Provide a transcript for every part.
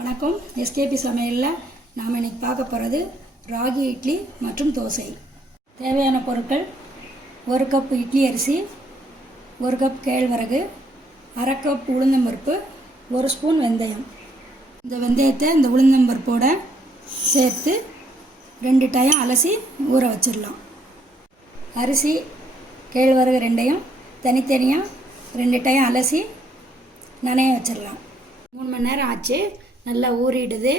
வணக்கம். எஸ்கேபி சமையலில் நாம் இன்றைக்கி பார்க்க போகிறது ராகி இட்லி மற்றும் தோசை. தேவையான பொருட்கள்: 1 கப் இட்லி அரிசி, 1 கப் கேழ்வரகு, அரை கப் உளுந்தம்பருப்பு, 1 ஸ்பூன் வெந்தயம். இந்த வெந்தயத்தை இந்த உளுந்தம்பருப்போடு சேர்த்து 2 டைம் அலசி ஊற வச்சிடலாம். அரிசி கேழ்வரகு ரெண்டையும் தனித்தனியாக 2 டைம் அலசி நனைய வச்சிடலாம். 3 மணி நேரம் ஆச்சு, நல்லா ஊறிடுது.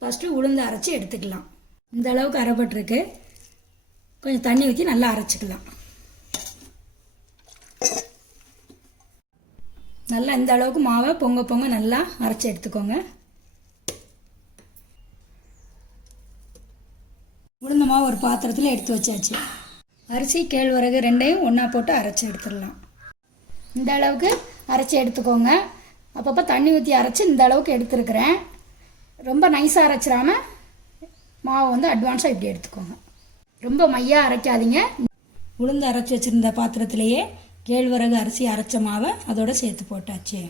ஃபஸ்ட்டு உளுந்து அரைச்சி எடுத்துக்கலாம். இந்த அளவுக்கு அரைப்பட்டிருக்கு. கொஞ்சம் தண்ணி ஊற்றி நல்லா அரைச்சிக்கலாம். நல்லா இந்த அளவுக்கு மாவை பொங்க நல்லா அரைச்சி எடுத்துக்கோங்க. உளுந்த மாவு ஒரு பாத்திரத்தில் எடுத்து வச்சாச்சு. அரிசி கேழ்வரகு ரெண்டையும் ஒன்றா போட்டு அரைச்சி எடுத்துடலாம். இந்த அளவுக்கு அரைச்சி எடுத்துக்கோங்க. அப்பப்போ தண்ணி ஊற்றி அரைச்சி இந்த அளவுக்கு எடுத்துருக்கிறேன். ரொம்ப நைஸாக அரைச்சிடாமல் மாவை அட்வான்ஸாக இப்படி எடுத்துக்கோங்க. ரொம்ப மையாக அரைக்காதீங்க. உளுந்து அரைச்சி வச்சுருந்த பாத்திரத்திலேயே கேழ்வரகு அரிசி அரைச்ச மாவை அதோடு சேர்த்து போட்டாச்சு.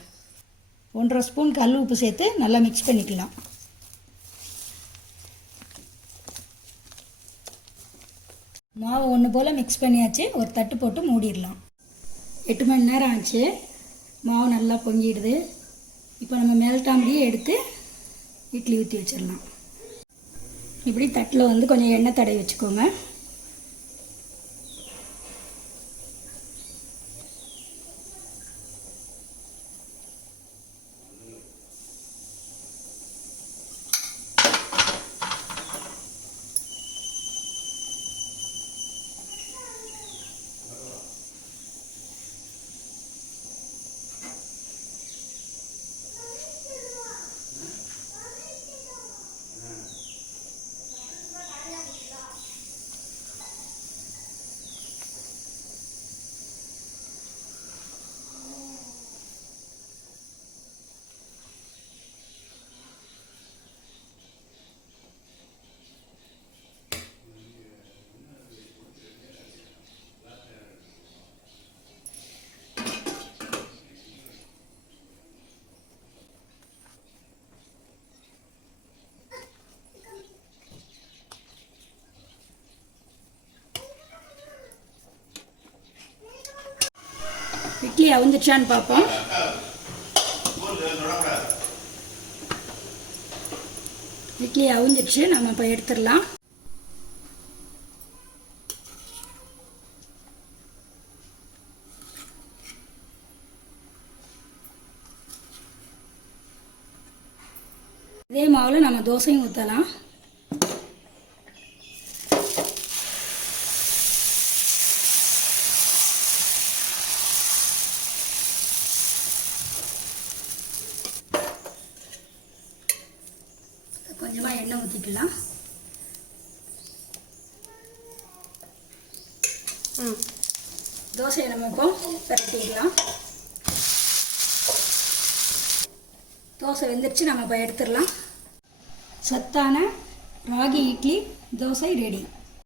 1.5 ஸ்பூன் கல் உப்பு சேர்த்து நல்லா மிக்ஸ் பண்ணிக்கலாம். மாவு ஒன்று போல் மிக்ஸ் பண்ணியாச்சு. ஒரு தட்டு போட்டு மூடிடலாம். 8 மணி நேரம் ஆச்சு. மாவு நல்லா பொங்கிடுது. இப்போ நம்ம மேல்டாம்படியே எடுத்து இட்லி ஊற்றி வச்சிடலாம். இப்படி தட்டில் கொஞ்சம் எண்ணெய் தடவி வச்சுக்கோங்க. இட்லி அவிஞ்சிச்சான்னு பார்ப்போம். இட்லி அவிஞ்சிச்சு. நம்ம இப்போ எடுத்துடலாம். இதே மாவில் நம்ம தோசையும் ஊற்றலாம். கொஞ்சமாக எண்ணெய் ஊற்றிக்கலாம். தோசையை நம்ம இப்போ பரட்டிடலாம். தோசை வெந்துருச்சு. நம்ம இப்போ எடுத்துடலாம். சத்தான ராகி இட்லி தோசை ரெடி.